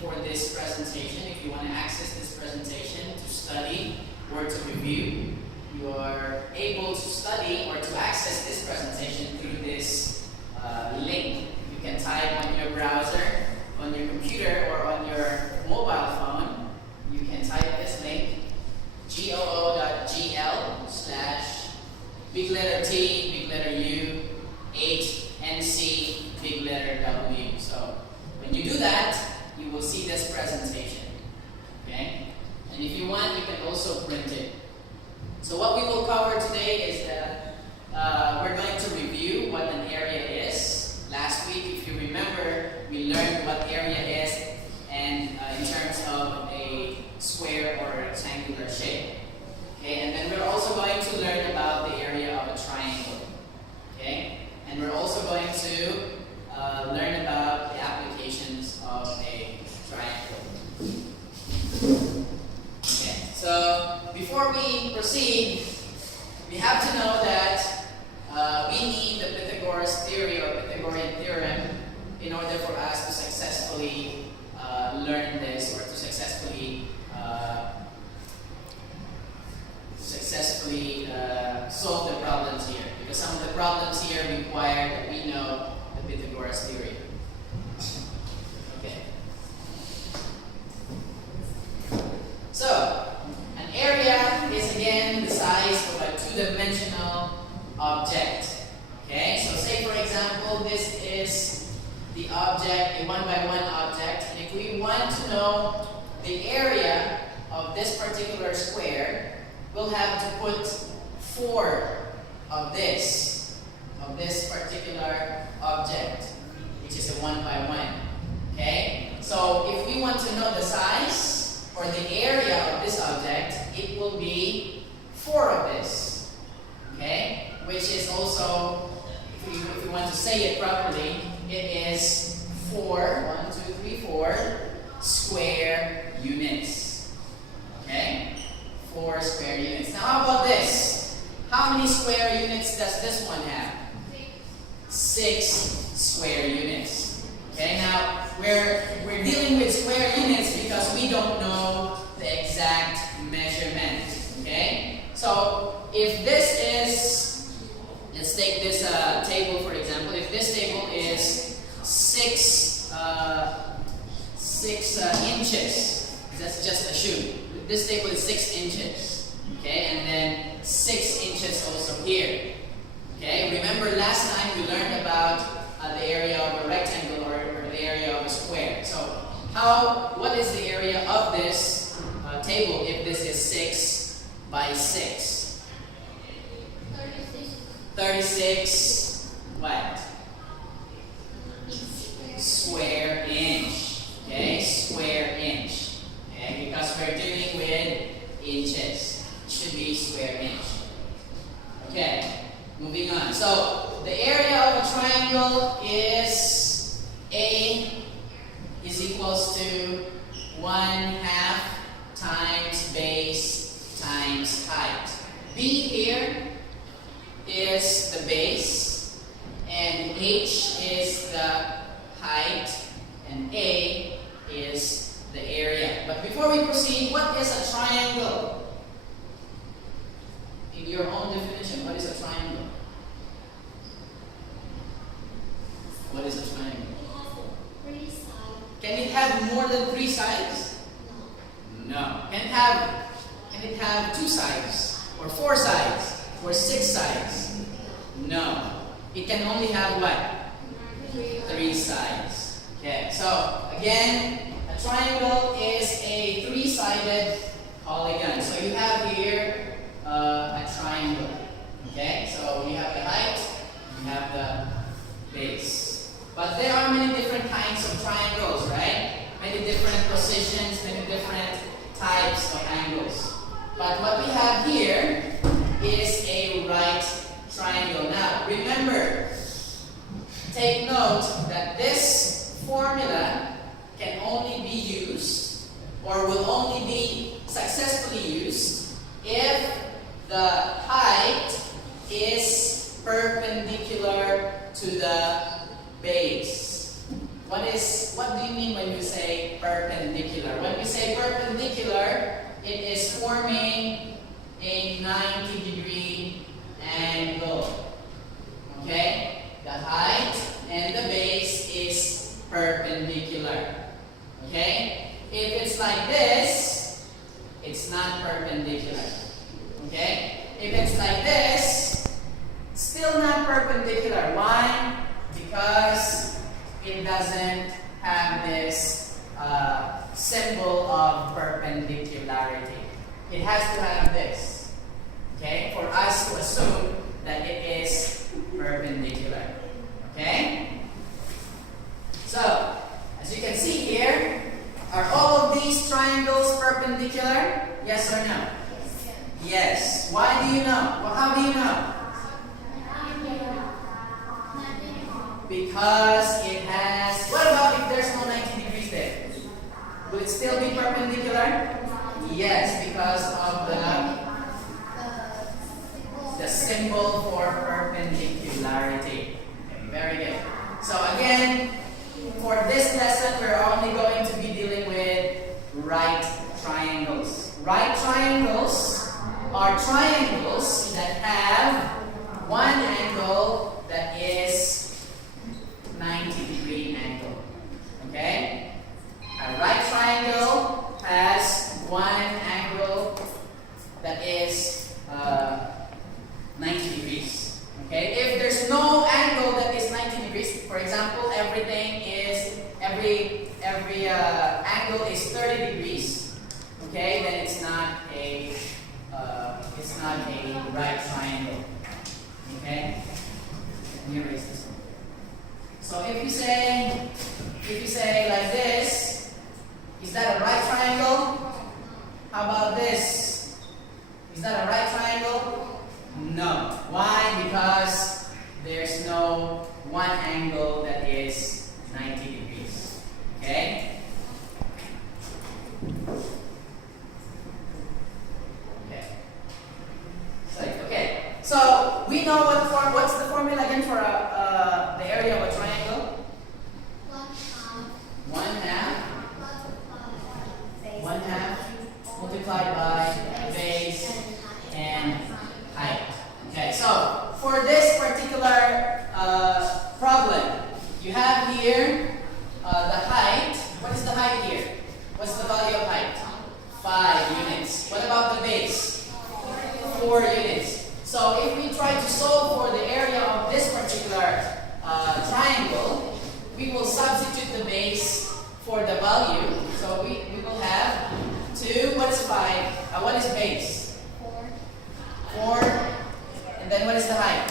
for this presentation, if you want to access this presentation to study or to review, you are able to study or to access this presentation through this link. You can type on your browser, on your computer, or on your mobile phone. You can type this link, goo.gl/big letter T, big letter U, 8NC, big letter W. So when you do that, you will see this presentation. Okay? And if you want, you can also print it. So what we will cover today is that we're going to review what an area is. Last week, if you remember, we learned what area is and in terms of a square or rectangular shape. Okay, and then we're also going to learn about the area of a triangle. Okay, and we're also going to learn about the applications of a triangle. Okay, so before we proceed, we have to know that we need the Pythagoras theory or Pythagorean theorem in order for us to successfully learn this or to successfully solve the problems here. Because some of the problems here require that we know the Pythagoras theory. Okay. So, an area is again the size of a two-dimensional object. Okay, so say for example, this is the object, a one-by-one object, and if we want to know the area of this particular square, we'll have to put 4 of this particular object, which is a one-by-one. Okay, so if we want to know the size or the area of this object, it will be 4 of this. Okay, which is also, if we want to say it properly, it is 4 square units. Okay, 4 square units. Now how about this? How many square units does this one have? 6 square units. Okay, now we're dealing with square units because we don't know the exact measurement. Okay, so if this is, let's take this table for example. If this table is 6 inches, that's just a shoe. This table is 6 inches. Okay, and then 6 inches also here. Okay, remember last time we learned about the area of a rectangle or the area of a square. So what is the area of this table if this is 6 by 6? 36 what? Square inch. Okay, square inch. Okay, because we're dealing with inches. It should be square inch. Okay, moving on. So the area of a triangle is A is equals to 1/2 times base times height. B here is the base, and H is the height, and A is the area. But before we proceed, what is a triangle? In your own definition, what is a triangle? What is a triangle? Can it have more than 3 sides? No. Can it have 2 sides? Or 4 sides? Or 6 sides? No. It can only have what? 3 sides. Okay, so again, a triangle is a 3-sided polygon. So you have here a triangle. Okay, so you have the height, you have the base. But there are many different kinds of triangles, right? Many different positions, many different types of angles. But what we have here is a right triangle. Now, remember, take note that this formula can only be used or will only be successfully used if the height is perpendicular to the base. What do you mean when you say perpendicular? When you say perpendicular, it is forming a 90-degree angle. Okay? The height and the base is perpendicular. Okay? If it's like this, it's not perpendicular. Okay? If it's like this, still not perpendicular. Why? Because it doesn't have this symbol of perpendicularity. It has to have this, okay, for us to assume that it is perpendicular. Okay? So, as you can see here, are all of these triangles perpendicular? Yes or no? Yes. Why do you know? Well, how do you know? Because it has, what about if there's no 90 degrees there? Will it still be perpendicular? Yes, because of the symbol for perpendicularity. Okay, very good. So again, for this lesson, we're only going to be dealing with right triangles. Right triangles are triangles that have one angle that is 90-degree angle. Okay? A right triangle has one angle that is 90 degrees. Okay? If there's no angle that is 90 degrees, for example, every angle is 30 degrees. Okay? Then it's not a right triangle. Okay? Let me erase this one. So if you say like this, is that a right triangle? How about this? Is that a right triangle? No. Why? Because there's no one angle that is 90 degrees. Okay? Okay. So we know what's the formula again for the area of a triangle? 1/2 multiplied by base and height. Okay, so for this particular problem, you have here the height. What is the height here? What's the value of height? 5 units. What about the base? 4 units. So if we try to solve for the area of this particular triangle, we will substitute the base for the value. So we will have 2, what is 5? What is base? 4. And then what is the height?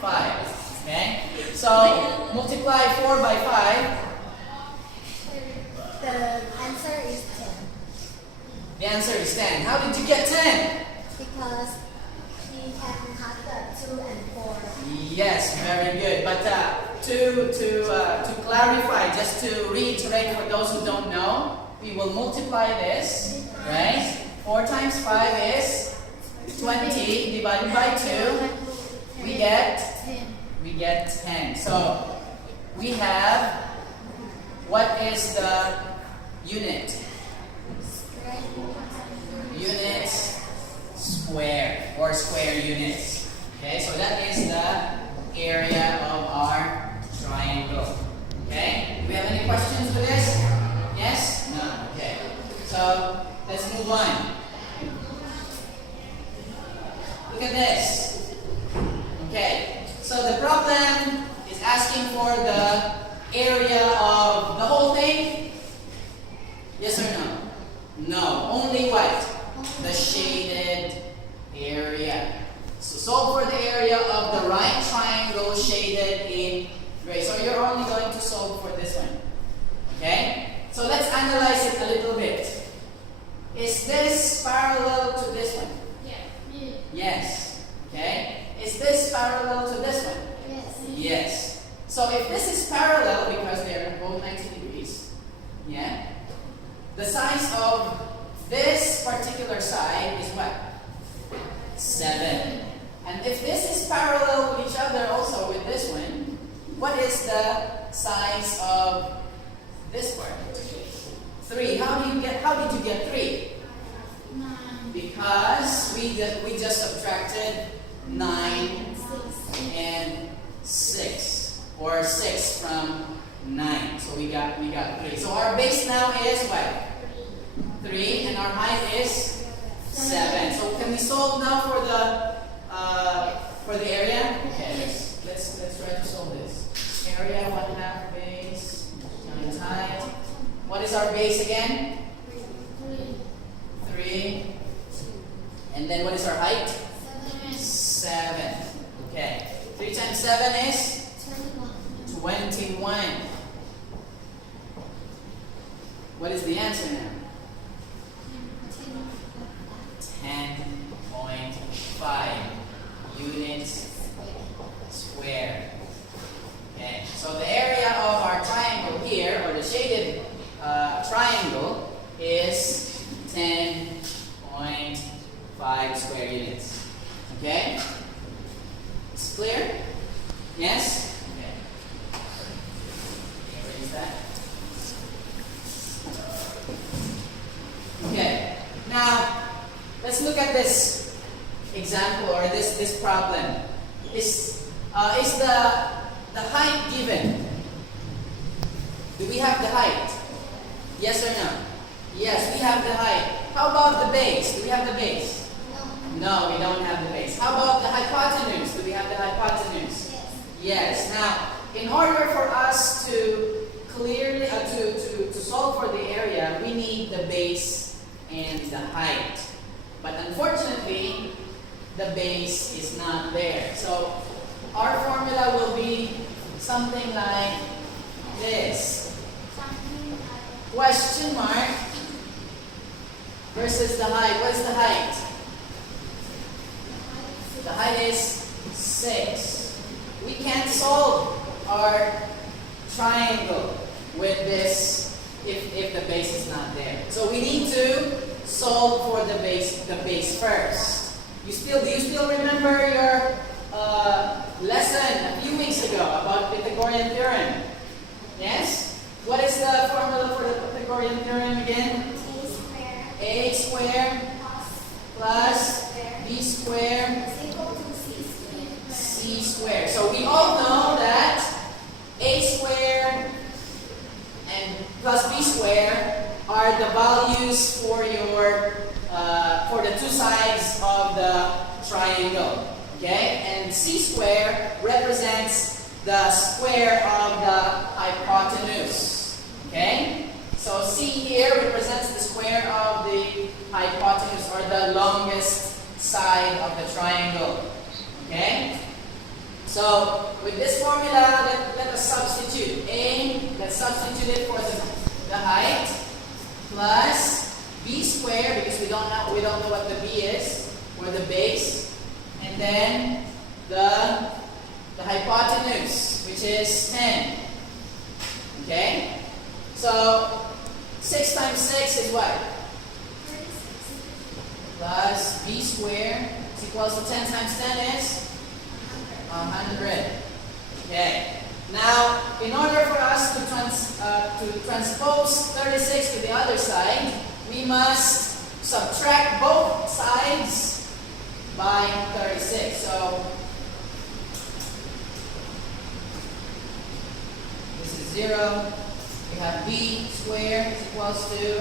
5. Okay? So multiply 4 by 5. The answer is 10. The answer is 10. How did you get 10? Because we can have the 2 and 4. Yes, very good. But to clarify, just to reiterate for those who don't know, we will multiply this, right? 4 times 5 is 20 divided by 2. We get 10. So we have, what is the unit? Units square or square units. Okay, so that is the area of our triangle. Okay, do we have any questions for this? Yes? No? Okay. So let's move on. Look at this. Okay, so the problem is asking for the area of the whole thing. Yes or no? No. Only what? The shaded area. So solve for the area of the right triangle shaded in gray. So you're only going to solve for this one. Okay? So let's analyze it a little bit. Is this parallel to this one? Yes. Yes. Okay? Is this parallel to this one? Yes. Yes. So if this is parallel, because they are both 90 degrees, yeah, the size of this particular side is what? 7. And if this is parallel with each other also with this one, What is the size of this part? 3. How did you get 3? 9, Because we just subtracted 9 6, and 6, or 6 from 9. So we got 3. So our base now is what? 3, and our height is 7. So can we solve now for the area? Okay, let's try to solve this. Area 1/2 base times height. What is our base again? 3. And then what is our height? 7. Okay. 3 times 7 is 21. What is the answer now? 10.5 units square. Okay. So the area of our triangle here, or the shaded triangle, is 10.5 square units. Okay? It's clear? Yes? Okay. Erase that. Okay. Now, let's look at this example, or this problem. Is the height given? Do we have the height? Yes or no? Yes, we have the height. How about the base? Do we have the base? No, we don't have the base. How about the hypotenuse? Do we have the hypotenuse? Yes. Now, in order for us to clearly to solve for the area, we need the base and the height. But unfortunately, the base is not there. So our formula will be something like this. Question mark versus the height. What is the height? The height is 6. We can't solve our triangle with this if the base is not there. So we need to solve for the base first. Do you still remember your lesson a few weeks ago about Pythagorean theorem? Yes? What is the formula for the Pythagorean theorem again? A squared plus B squared C squared. So we all know that A squared and plus B squared are the values for your for the two sides of the triangle. Okay? And C squared represents the square of the hypotenuse. Okay? So C here represents the square of the hypotenuse, or the longest side of the triangle. Okay? So with this formula, let us substitute. Let's substitute it for the height, plus B squared, because we don't know what the B is, or the base, and then the hypotenuse, which is 10. Okay? So 6 times 6 is what? Plus B squared is equals to 10 times 10 is 100. Okay. Now, in order for us to transpose 36 to the other side, we must subtract both sides by 36. So this is 0. We have B squared is equals to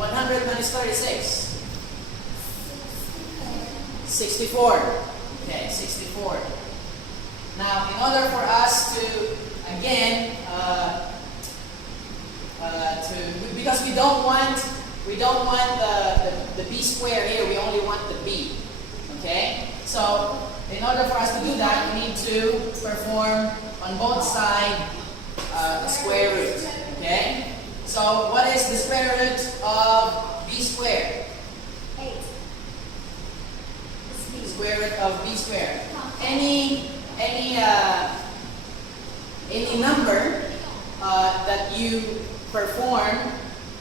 100 minus 36. 64. Okay, 64. Now, in order for us to, again, because we don't want the B square here, we only want the B. Okay? So, in order for us to do that, we need to perform on both sides the square root. Okay? So, what is the square root of B squared? 8. Square root of B squared. Any number that you perform,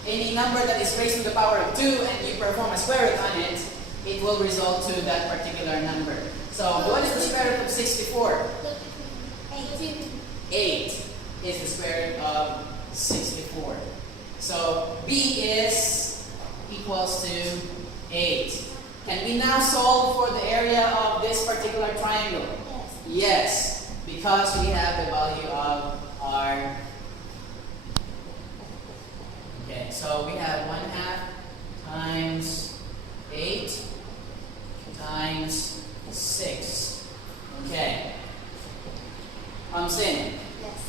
any number that is raised to the power of 2 and you perform a square root on it, it will result to that particular number. So what is the square root of 64? 18. 8 is the square root of 64. So B is equals to 8. Can we now solve for the area of this particular triangle? Yes. Yes, because we have the value of R. Okay, so we have 1/2 times 8 times 6. Okay. Sin, Yes.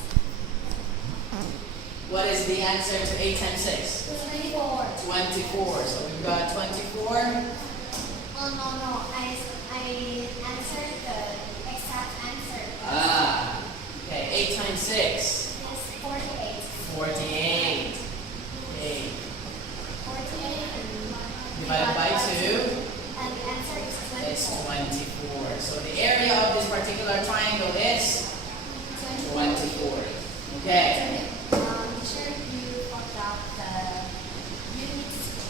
what is the answer to 8 times 6? 24. 24. So we've got 24. Oh no. I answered the exact answer. Okay. 8 times 6. It's 48. 48. Okay. 48 Divided by 2 and the answer is is 24. 24. So the area of this particular triangle is 24.